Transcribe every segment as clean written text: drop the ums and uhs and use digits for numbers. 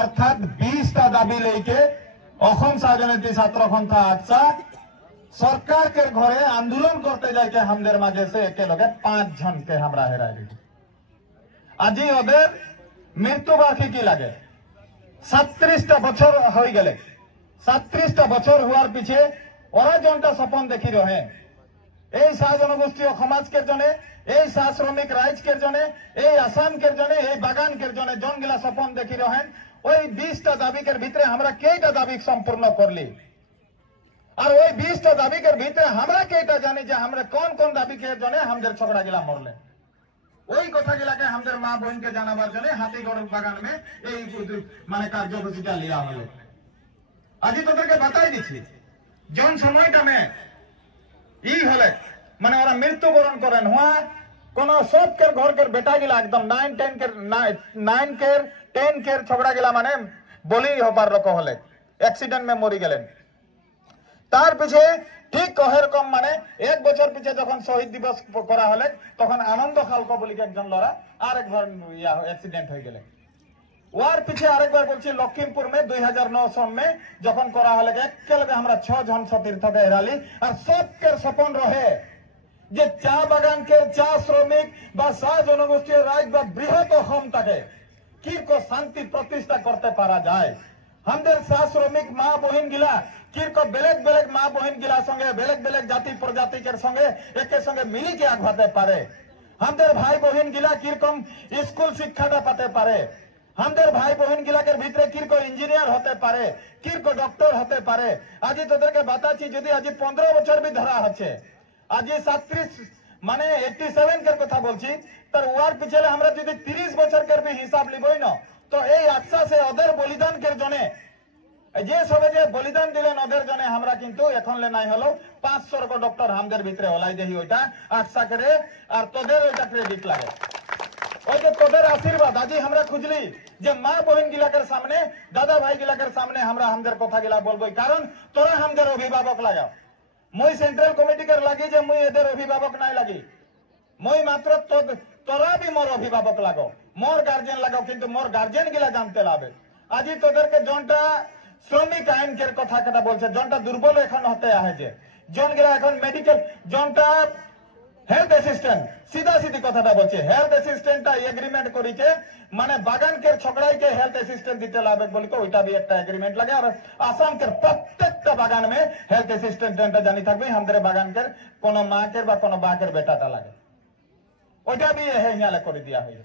অর্থাৎ 20টা দাবি লেকে অসম রাজনীতি ছাত্র সন্থা আটসা सरकार के घरे आंदोलन करते जाके हमদের মাঝে से একেলগে 5 জনকে আমরা হেরাই দিই। আজি ওদের মৃত্যুবার্ষিকী লাগে 37টা বছর হয়ে গেলে 37টা বছর হওয়ার পিছে ওরা জনটা স্বপ্ন দেখি রহে এই শাহ জনগোষ্ঠী সমাজকে জনে এই শাহ শ্রমিক রাইজকে জনে এই আসামকে জনে এই বাগানকে জনে জনগুলা স্বপ্ন দেখি রহেন ওই 20টা দাবিকের ভিতরে আমরা কেইটা দাবি সম্পূর্ণ করলি और वही 20টা दाबी के भीतर हमरा केटा जाने जे हमरा कौन कौन दाबी के जने हमদের ছগড়া গিলা মরলে ওই কথা গিলাকে हमদের মা বোনকে জানাবার জন্য হাতিগড় বাগান में এই মানে কার্যসূচিটা লিয়া হলো আজি তোদেরকে বাতাই দিছি জন সময়টা में ই হলে মানে ওরা মৃত্যুবরণ করেন হওয়া কোন সবকের ঘরকের বেটা গিলা একদম 9 10 के 9 के 10 के ছগড়া গিলা মানে বলি হবার লোক হলে অ্যাক্সিডেন্ট में মরি গেলেন তার পিছে ঠিক এরকম মানে এক বছর পিছে যখন শহীদ দিবস করা হলে তখন আনন্দ খালকো বলি একজন লড়া আরেকবার অ্যাক্সিডেন্ট হয়ে গেলে ওয়ার পিছে আরেকবার বলছি লক্ষিমপুর में 2009 सन में যখন করা হলে একলগে আমরা 6 জন সতীর্থকে হেরালি আর সবকের স্বপ্ন রহে যে চা বাগানকে চা শ্রমিক বা চা জনগোষ্ঠীর রাজ বা বৃহৎ অসমটাকে কিরকম শান্তি প্রতিষ্ঠা করতে পারা যায় हमদের চা শ্রমিক মা বহিন গিলা কিরকম বেলেগ বেলেগ মা বহিন গিলা সঙ্গে বেলেগ বেলেগ জাতি প্রজাতিকের সঙ্গে একে সঙ্গে মিলিকে আগাতে পারে हमদের ভাই বহিন গিলা কিরকম স্কুল শিক্ষাটা পাতে পারে हमদের ভাই বহিন গিলাকে ভিতরে কিরকম ইঞ্জিনিয়ার হতে পারে কিরকম ডক্টর হতে পারে আজি তোদেরকে বাতাচ্ছি যদি আজি 15 বছর भी ধরা আছে আজি 37 মানে 87 এর কথা বলছি তার ওয়ার পিছলে আমরা যদি 30 বছরের भी হিসাব লিবই না তো এই আচ্ছা সে ওদের বলিদানকের জন্য যে সবে যে বলিদান দিলেন ওদের জন্য আমরা কিন্তু এখন লে নাই হলো 500 কো ডক্টর আমাদের ভিতরে ওলাই দেহি ওইটা আচ্ছা করে আর তোদের ওইটা ক্রেডিট লাগে ওই যে তোদের আশীর্বাদ আজি আমরা খুঁজলি যে মা বহিন গিলাকের সামনে দাদা ভাই গিলাকের সামনে আমরা আমাদের কথা গিলা বলবো কারণ তোরা আমাদের অভিভাবক লাগা মই সেন্ট্রাল কমিটি কে লাগি যে মই এদের অভিভাবক নাই লাগি মই মাত্র তোরা भी মোর অভিভাবক লাগো মোর গার্জিয়ান লাগাও কিন্তু মোর গার্জিয়ান গিলা জানতে লাবে আজি তোদেরকে জনটা শ্রমিক আইনকের কথা কথা বলছে জনটা দুর্বল এখন হতে আছে জন গিলা এখন মেডিকেল জনটা হেলথ অ্যাসিস্ট্যান্ট সিধা সিধি কথাটা বলছে হেলথ অ্যাসিস্ট্যান্টটা এগ্রিমেন্ট করিছে মানে বাগানকে ছগড়াইকে হেলথ অ্যাসিস্ট্যান্ট দিতে লাবে বলি তো ওইটা भी একটা এগ্রিমেন্ট লাগে আর আসামকে প্রত্যেকটা বাগান में হেলথ অ্যাসিস্ট্যান্টটা জানি থাকবে আমাদের বাগানকে কোন মাকে বা কোন বাকের বেটাটা লাগে ওইটা भी হেয়ালে করে দেয়া হইছে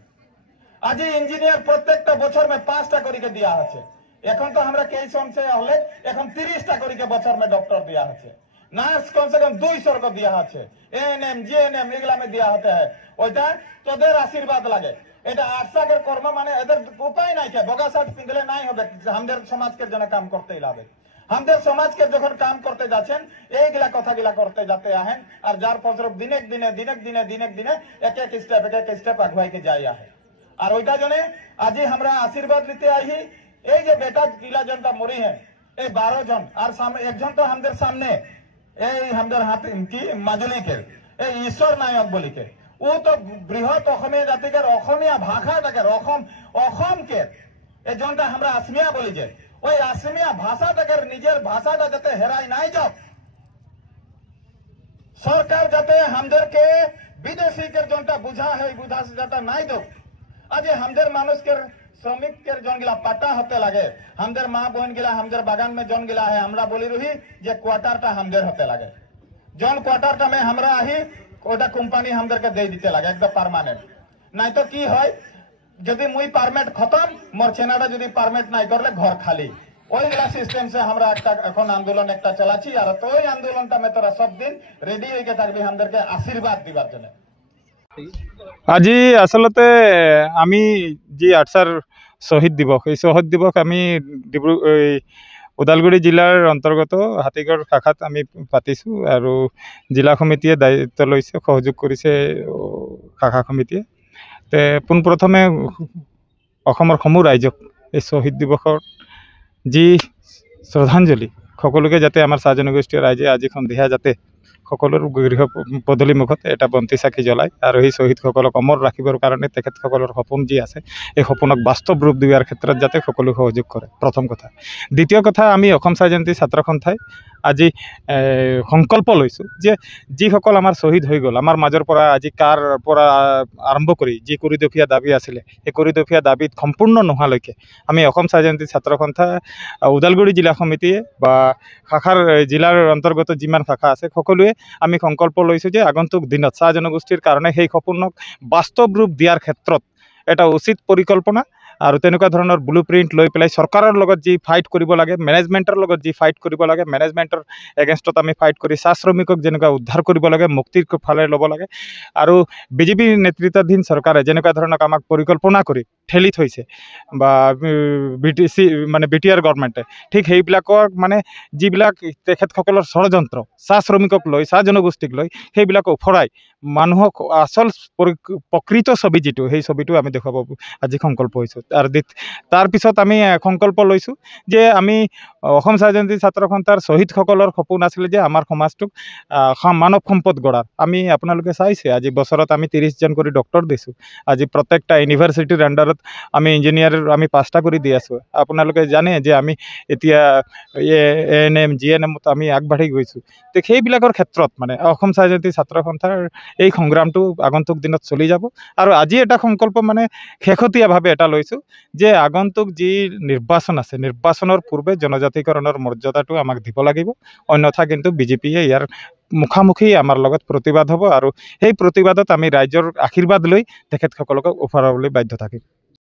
আজি ইঞ্জিনিয়ার প্রত্যেকটা বছর में 5টা করিকে দেয়া আছে এখন তো আমরা কেই শুনছে হলে এখন 30টা করিকে বছর में ডক্টর দেয়া আছে নার্স कम से कम 200 को दिया আছে এএনএম জিএনএম এগুলা में दिया होता है ওইটা তোদের আশীর্বাদ লাগে এটা আটসাকের কর্ম মানে এদের উপায় নাই কে বগা শার্ট পিনলে নাই হবে আমাদের সমাজকে জন্য কাম করতেই লাগে আমাদের সমাজকে যখন কাম করতে যাচ্ছেন এইগুলা কথাগুলা করতে যাতে আহেন আর যার ফলস্বরূপ দিনে দিনে এক এক স্টেপ আগুয়াইকে যাই আহে আর ওইটা জন্য আজি আমরা আশীর্বাদ নিতে আহি এই যে বেটা গিলা জনটা মরি হ্যাঁ এই 12 জন আর সামনে একজন তো আমাদের সামনে এই আমাদের হাতে কি মাজুলিকে এই ঈশ্বর নায়ক বলিকে ও তো বৃহৎ অসমীয়া জাতিকের অসমীয়া ভাষাটাকে অসমকে এই জনটা আমরা আসমিয়া বলি যে ওই আসমিয়া ভাষাটাকে নিজের ভাষাটা যাতে হেরাই নাই যাও সরকার যাতে আমাদেরকে বিদেশিকের জনটা বুঝা হয় বুঝা যাতে নাই দাও আজ আমাদের মানুষকে শ্রমিকের জন গিলা পাটা হতে লাগে আমাদের মা বোন গিলা আমাদের বাগান में জন গিলা है আমরা বলি রহি যে কোয়ার্টারটা আমাদের হতে লাগে জন কোয়ার্টারটা में আমরা আহি ওটা কোম্পানি আমাদেরকে দেই দিতে লাগে একদম পার্মানেন্ট নাই তো কি হয় যদি মুই পারমিট খতম মোর ছেনাটা যদি পারমিট নাই করলে ঘর খালি ওইগুলা সিস্টেম से আমরা একটা এখন আন্দোলন একটা চালাচ্ছি আর তো ওই আন্দোলনটা में তোরা সব দিন রেডি হইকে থাকবি আমাদেরকে আশীর্বাদ দিবার জন্য আজি আসলতে আমি যে আটসার শহীদ দিবস এই শহীদ দিবস আমি ওদালগুৰি জিলাৰ অন্তৰ্গত হাতীগড় শাখাত আমি পাতিছোঁ আৰু জিলা সমিতিয়ে দায়িত্ব লৈছে সহযোগ কৰিছে শাখা সমিতিয়ে তে পোনপ্ৰথমে অসমৰ সমূহ ৰাইজক এই শহীদ দিৱসৰ যি শ্ৰদ্ধাঞ্জলি সকলোকে যাতে আমাৰ চাহ জনগোষ্ঠীয় ৰাইজে আজি সন্ধিয়া যাতে সকলোৰ গৃহ পদূলি মুখত এটা বন্তি চাকি জ্বলায় আৰু সেই শ্বহীদসকলক অমৰ ৰাখিবৰ কাৰণে তেখেতসকলৰ সপোন যি আছে এই সপোনক বাস্তৱ ৰূপ দিয়াৰ ক্ষেত্ৰত যাতে সকলো সহযোগ কৰে, প্ৰথম কথা। দ্বিতীয় কথা, আমি অসম চাহ জয়ন্তী ছাত্ৰ সন্থাই আজি সংকল্প লৈছোঁ যে যিসকল আমাৰ শ্বহীদ হৈ গ'ল, আমাৰ মাজৰ পৰা আজি কাৰ পৰা আৰম্ভ কৰি যি কৰিডফীয়া দাবী আছিলে, সেই কৰিডফীয়া দাবীত সম্পূৰ্ণ নোহোৱালৈকে আমি অসম চাহ জয়ন্তী ছাত্ৰ সন্থা ওদালগুৰি জিলা সমিতিয়ে বা শাখাৰ জিলাৰ অন্তৰ্গত যিমান শাখা আছে সকলোৱে আমি সংকল্প লৈছোঁ যে আগন্তুক দিনত চাহ জনগোষ্ঠীৰ কাৰণে সেই সপোনক বাস্তৱ ৰূপ দিয়াৰ ক্ষেত্ৰত এটা উচিত পৰিকল্পনা আৰু তেনেকুৱা ধৰণৰ ব্লু প্ৰিণ্ট লৈ পেলাই চৰকাৰৰ লগত যি ফাইট কৰিব লাগে, মেনেজমেণ্টৰ লগত যি ফাইট কৰিব লাগে, মেনেজমেণ্টৰ এগেইনষ্টত আমি ফাইট কৰি চাহ শ্ৰমিকক যেনেকুৱা উদ্ধাৰ কৰিব লাগে, মুক্তিৰ ফালে ল'ব লাগে আৰু বিজেপি নেতৃত্বাধীন চৰকাৰে যেনেকুৱা ধৰণক আমাক পৰিকল্পনা কৰি ঠেলি থৈছে বা BTR গভৰ্ণমেণ্টে, ঠিক সেইবিলাকৰ যিবিলাক তেখেতসকলৰ ষড়যন্ত্ৰ চাহ শ্ৰমিকক লৈ, চাহ জনগোষ্ঠীক লৈ, সেইবিলাক উফৰাই মানুহক আচল প্ৰকৃত ছবি যিটো, সেই ছবিটো আমি দেখুৱাব আজি সংকল্প হৈছোঁ। আৰু তাৰপিছত আমি সংকল্প লৈছোঁ যে আমি অসম চাহ জয়ন্তী ছাত্ৰ সন্থাৰ শ্বহীদসকলৰ সপোন আছিলে যে আমাৰ সমাজটোক মানৱ সম্পদ গঢ়াৰ। আমি আপোনালোকে চাইছে আজি বছৰত আমি 30জন কৰি ডক্টৰ দিছোঁ। আজি প্ৰত্যেকটা ইউনিভাৰ্চিটিৰ আণ্ডাৰত আমি ইঞ্জিনিয়াৰ আমি 5টা কৰি দি আছোঁ। আপোনালোকে জানে যে আমি এতিয়া ANM GNMত আমি আগবাঢ়ি গৈছোঁ। তো সেইবিলাকৰ ক্ষেত্ৰত অসম চাহ জয়ন্তী ছাত্ৰ সন্থাৰ এই সংগ্ৰামটো আগন্তুক দিনত চলি যাব। আৰু আজি এটা সংকল্প শেহতীয়াভাৱে এটা লৈছোঁ যে আগন্তুক যি নিৰ্বাচন আছে, নিৰ্বাচনৰ পূৰ্বে জনজাতিকৰণৰ মৰ্যাদাটো আমাক দিব লাগিব, অন্যথা কিন্তু বিজেপিয়ে ইয়াৰ মুখামুখি আমাৰ লগত প্ৰতিবাদ হ'ব আৰু সেই প্ৰতিবাদত আমি ৰাইজৰ আশীৰ্বাদ লৈ তেখেতসকলক ওফৰাবলৈ বাধ্য থাকিম।